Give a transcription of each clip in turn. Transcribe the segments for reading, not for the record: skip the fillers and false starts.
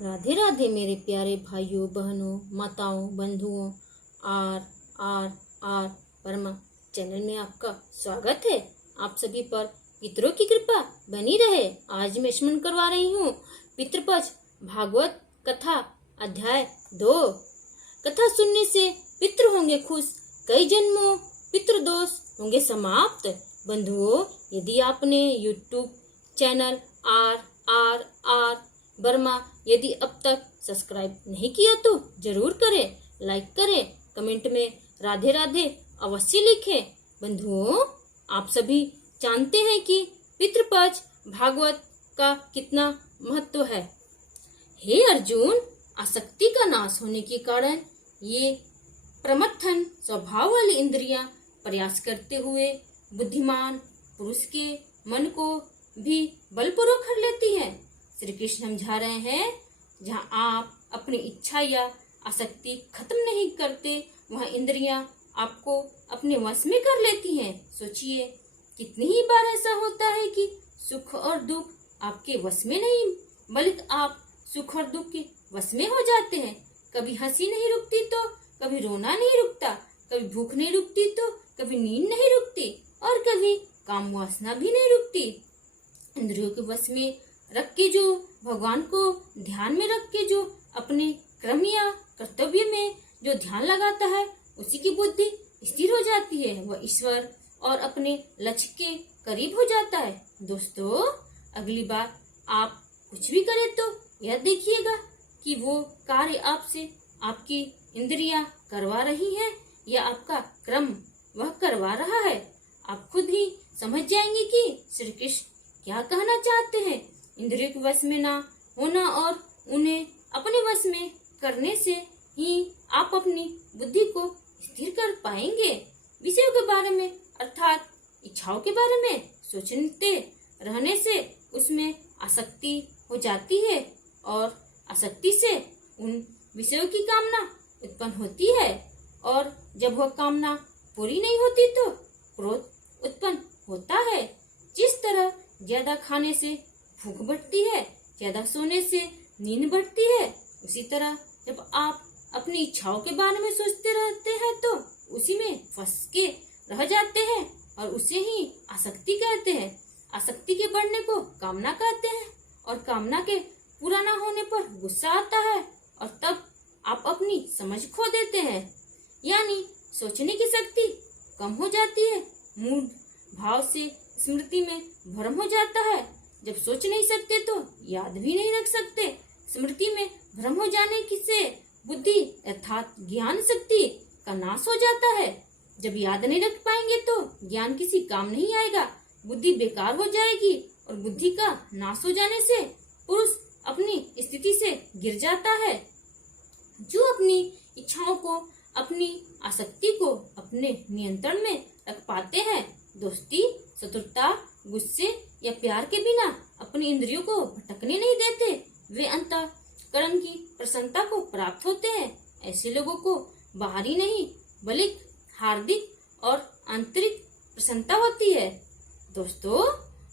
राधे राधे मेरे प्यारे भाइयों बहनों माताओं बंधुओं। R R R Verma channel में आपका स्वागत है। आप सभी पर पितरों की कृपा बनी रहे। आज मैं स्मरण करवा रही हूँ पितृपक्ष भागवत कथा अध्याय 2। कथा सुनने से पितृ होंगे खुश, कई जन्मों पितृदोष होंगे समाप्त। बंधुओं, यदि आपने YouTube channel R R R Verma यदि अब तक सब्सक्राइब नहीं किया तो जरूर करें, लाइक करें, कमेंट में राधे राधे अवश्य लिखें। बंधुओं, आप सभी जानते हैं कि पितृपक्ष भागवत का कितना महत्व है। हे अर्जुन, आसक्ति का नाश होने के कारण ये प्रमथन स्वभाव वाली इंद्रियां प्रयास करते हुए बुद्धिमान पुरुष के मन को भी बलपूर्वक हर लेती है। श्री कृष्ण समझा रहे हैं, जहाँ आप अपनी इच्छा या आसक्ति खत्म नहीं करते वहाँ इंद्रियां आपको अपने वश में कर लेती हैं। सोचिए, कितनी ही बार ऐसा होता है कि सुख और दुख आपके वश में नहीं, बल्कि आप सुख और दुख के वश में हो जाते हैं। कभी हंसी नहीं रुकती तो कभी रोना नहीं रुकता, कभी भूख नहीं रुकती तो कभी नींद नहीं रुकती, और कभी काम वासना भी नहीं रुकती। इंद्रियों के वश में रख के जो भगवान को ध्यान में रख के जो अपने कर्म या कर्तव्य में जो ध्यान लगाता है, उसी की बुद्धि स्थिर हो जाती है। वह ईश्वर और अपने लक्ष्य के करीब हो जाता है। दोस्तों, अगली बार आप कुछ भी करें तो यह देखिएगा कि वो कार्य आपसे आपकी इंद्रियां करवा रही है या आपका क्रम वह करवा रहा है। आप खुद ही समझ जाएंगे कि श्री कृष्ण क्या कहना चाहते हैं। इंद्रियों के वश में ना होना और उन्हें अपने वश में करने से ही आप अपनी बुद्धि को स्थिर कर पाएंगे। विषयों के बारे में अर्थात इच्छाओं के बारे में सोचते रहने से उसमें आसक्ति हो जाती है और आसक्ति से उन विषयों की कामना उत्पन्न होती है, और जब वह कामना पूरी नहीं होती तो क्रोध उत्पन्न होता है। जिस तरह ज्यादा खाने से भूख बढ़ती है, ज्यादा सोने से नींद बढ़ती है, उसी तरह जब आप अपनी इच्छाओं के बारे में सोचते रहते हैं तो उसी में फंस के रह जाते हैं और उसे ही आसक्ति कहते हैं। आसक्ति के बढ़ने को कामना कहते हैं और कामना के पूरा ना होने पर गुस्सा आता है और तब आप अपनी समझ खो देते हैं, यानी सोचने की शक्ति कम हो जाती है। मूड भाव से स्मृति में भ्रम हो जाता है। जब सोच नहीं सकते तो याद भी नहीं रख सकते। स्मृति में भ्रम हो जाने की से बुद्धि अर्थात ज्ञान शक्ति का नाश हो जाता है। जब याद नहीं रख पाएंगे तो ज्ञान किसी काम नहीं आएगा, बुद्धि बेकार हो जाएगी और बुद्धि का नाश हो जाने से पुरुष अपनी स्थिति से गिर जाता है। जो अपनी इच्छाओं को, अपनी आसक्ति को अपने नियंत्रण में रख पाते हैं, दोस्ती, शत्रुता, गुस्से या प्यार के बिना अपनी इंद्रियों को भटकने नहीं देते, वे अंतःकरण की प्रसन्नता को प्राप्त होते हैं। ऐसे लोगों को बाहरी नहीं बल्कि हार्दिक और आंतरिक प्रसन्नता होती है। दोस्तों,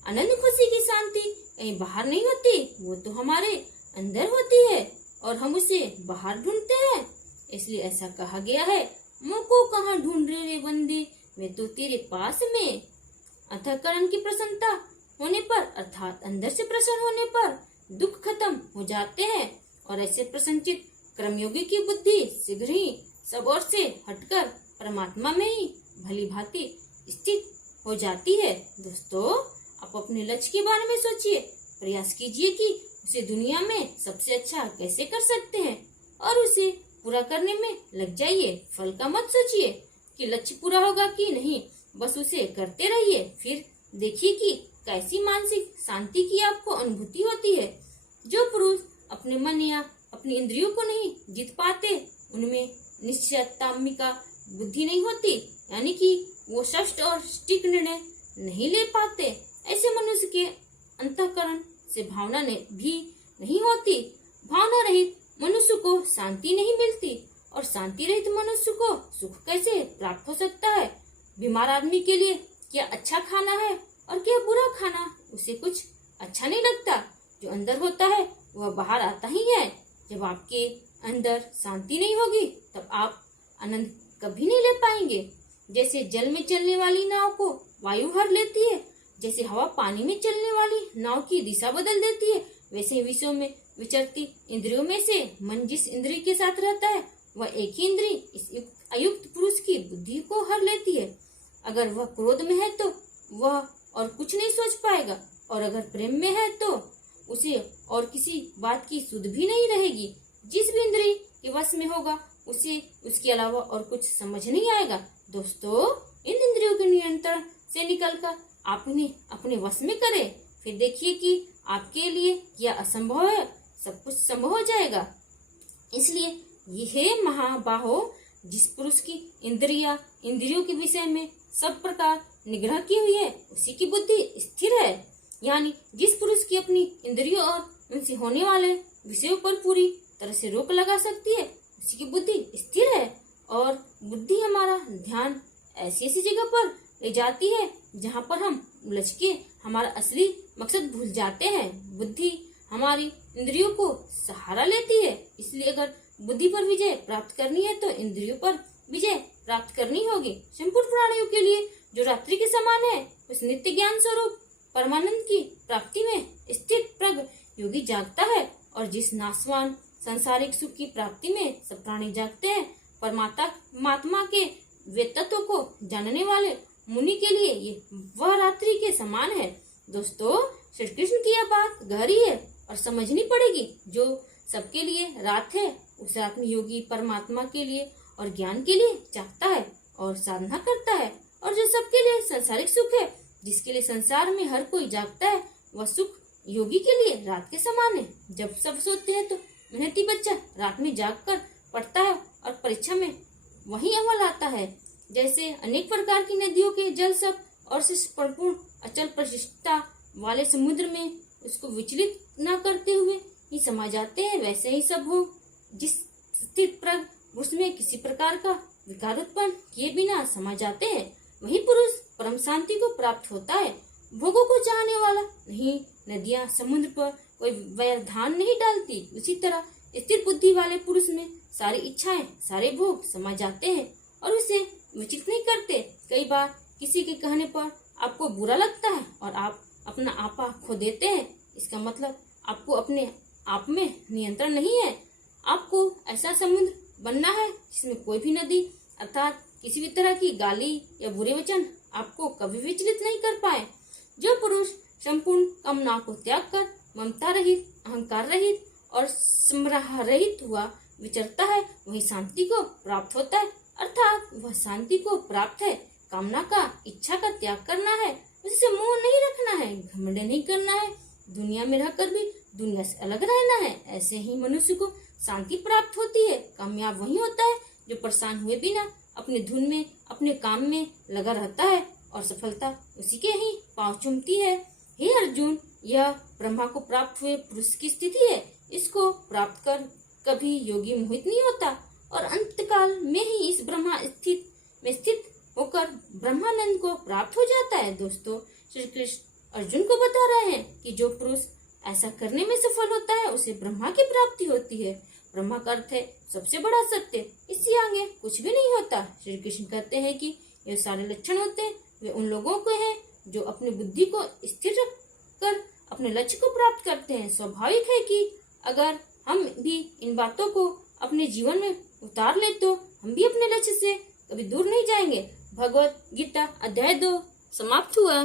अनंत खुशी की शांति कहीं बाहर नहीं होती, वो तो हमारे अंदर होती है और हम उसे बाहर ढूंढते हैं। इसलिए ऐसा कहा गया है, मुझको कहाँ ढूंढ रहे बंदे, मैं तो तेरे पास में। अंतःकरण की प्रसन्नता होने पर अर्थात अंदर से प्रसन्न होने पर दुख खत्म हो जाते हैं और ऐसे प्रसन्नचित कर्मयोगी की बुद्धि शीघ्र ही सब ओर से हटकर परमात्मा में ही भली भांति स्थित हो जाती है। दोस्तों, आप अपने लक्ष्य के बारे में सोचिए, प्रयास कीजिए कि उसे दुनिया में सबसे अच्छा कैसे कर सकते हैं और उसे पूरा करने में लग जाइए। फल का मत सोचिए कि लक्ष्य पूरा होगा कि नहीं, बस उसे करते रहिए, फिर देखिए कि कैसी मानसिक शांति की आपको अनुभूति होती है। जो पुरुष अपने मन या अपनी इंद्रियों को नहीं जीत पाते, उनमें निश्चयतात्मिका बुद्धि नहीं होती, यानी कि वो स्पष्ट और सटीक निर्णय नहीं ले पाते। ऐसे मनुष्य के अंतःकरण से भावना भी नहीं होती। भावना रहित मनुष्य को शांति नहीं मिलती और शांति रहित मनुष्य को सुख कैसे प्राप्त हो सकता है। बीमार आदमी के लिए क्या अच्छा खाना है और क्या बुरा खाना, उसे कुछ अच्छा नहीं लगता। जो अंदर होता है वह बाहर आता ही है। जब आपके अंदर शांति नहीं होगी तब आप आनंद कभी नहीं ले पाएंगे। जैसे जल में चलने वाली नाव को वायु हर लेती है, जैसे हवा पानी में चलने वाली नाव की दिशा बदल देती है, वैसे ही विश्व में विचरती इंद्रियों में से मन जिस इंद्रिय के साथ रहता है वह एक ही इंद्रिय इस अयुक्त पुरुष की बुद्धि को हर लेती है। अगर वह क्रोध में है तो वह और कुछ नहीं सोच पाएगा, और अगर प्रेम में है तो उसे और किसी बात की सुध भी नहीं रहेगी। जिस भी इंद्रिय के वश में होगा उसे उसके अलावा और कुछ समझ नहीं आएगा। दोस्तों, इन इंद्रियों के नियंत्रण से निकलकर आप इन्हें अपने वश में करें, फिर देखिए कि आपके लिए क्या असंभव है सब कुछ संभव हो जाएगा। इसलिए यह महाबाहो, जिस पुरुष की इंद्रियों के विषय में सब प्रकार निग्रह की हुई है उसी की बुद्धि स्थिर है। यानी जिस पुरुष की अपनी इंद्रियों और उनसे होने वाले विषयों पर पूरी तरह से रोक लगा सकती है उसी की बुद्धि स्थिर है। और बुद्धि हमारा ध्यान ऐसी ऐसी जगह पर ले जाती है जहाँ पर हम उलझ के हमारा असली मकसद भूल जाते हैं। बुद्धि हमारी इंद्रियों को सहारा लेती है। इसलिए अगर बुद्धि पर विजय प्राप्त करनी है तो इंद्रियों पर विजय प्राप्त करनी होगी। संपूर्ण प्राणियों के लिए जो रात्रि के समान है उस नित्य ज्ञान स्वरूप परमानंद की प्राप्ति में स्थित प्रज्ञ योगी जागता है, और जिस नाशवान सांसारिक सुख की प्राप्ति में सब प्राणी जागते हैं, परमात्मा के वे तत्व को जानने वाले मुनि के लिए ये वह रात्रि के समान है। दोस्तों, श्री कृष्ण की यह बात गहरी है और समझनी पड़ेगी। जो सबके लिए रात है उस रात में योगी परमात्मा के लिए और ज्ञान के लिए जागता है और साधना करता है। और जो सबके लिए सांसारिक सुख है, जिसके लिए संसार में हर कोई जागता है, वह सुख योगी के लिए रात के समान है। जब सब सोते हैं तो मेहनती बच्चा रात में जागकर पढ़ता है और परीक्षा में वही अव्वल आता है। जैसे अनेक प्रकार की नदियों के जल सब और से परिपूर्ण अचल प्रशिष्टता वाले समुद्र में उसको विचलित न करते हुए ही समा जाते हैं, वैसे ही सब हो जिस स्थित प्रज्ञ उसमें किसी प्रकार का विकार उत्पन्न किए बिना समा जाते हैं, वही पुरुष परम शांति को प्राप्त होता है। भोगों को चाहने वाला नहीं, नदियां समुद्र पर कोई व्यवधान नहीं डालती, उसी तरह स्थिर बुद्धि वाले पुरुष में सारी इच्छाएं सारे भोग समा जाते हैं और उसे विचलित नहीं करते। कई बार किसी के कहने पर आपको बुरा लगता है और आप अपना आपा खो देते हैं। इसका मतलब आपको अपने आप में नियंत्रण नहीं है। आपको ऐसा समुद्र बनना है जिसमें कोई भी नदी अर्थात किसी भी तरह की गाली या बुरे वचन आपको कभी विचलित नहीं कर पाए। जो पुरुष संपूर्ण कामनाओं को त्याग कर ममता रहित, अहंकार रहित और संग्रह रहित हुआ विचरता है, वही शांति को प्राप्त होता है। अर्थात वह शांति को प्राप्त है। कामना का, इच्छा का त्याग करना है, उससे मोह नहीं रखना है, घमंड नहीं करना है, दुनिया में रहकर भी दुनिया से अलग रहना है। ऐसे ही मनुष्य को शांति प्राप्त होती है। कामयाब वही होता है जो परेशान हुए बिना अपने धुन में, अपने काम में लगा रहता है और सफलता उसी के ही पांव चूमती है। हे अर्जुन, यह ब्रह्मा को प्राप्त हुए पुरुष की स्थिति है। इसको प्राप्त कर कभी योगी मोहित नहीं होता और अंतकाल में ही इस ब्रह्मा स्थित होकर ब्रह्मानंद को प्राप्त हो जाता है। दोस्तों, श्री कृष्ण अर्जुन को बता रहे हैं कि जो पुरुष ऐसा करने में सफल होता है उसे ब्रह्मा की प्राप्ति होती है। ब्रह्मा का अर्थ है सबसे बड़ा सत्य, इससे आगे कुछ भी नहीं होता। श्री कृष्ण कहते हैं कि ये सारे लक्षण होते हैं वे उन लोगों को हैं जो अपनी बुद्धि को स्थिर रख कर अपने लक्ष्य को प्राप्त करते हैं। स्वाभाविक है कि अगर हम भी इन बातों को अपने जीवन में उतार ले तो हम भी अपने लक्ष्य से कभी दूर नहीं जाएंगे। भगवत गीता अध्याय 2 समाप्त हुआ।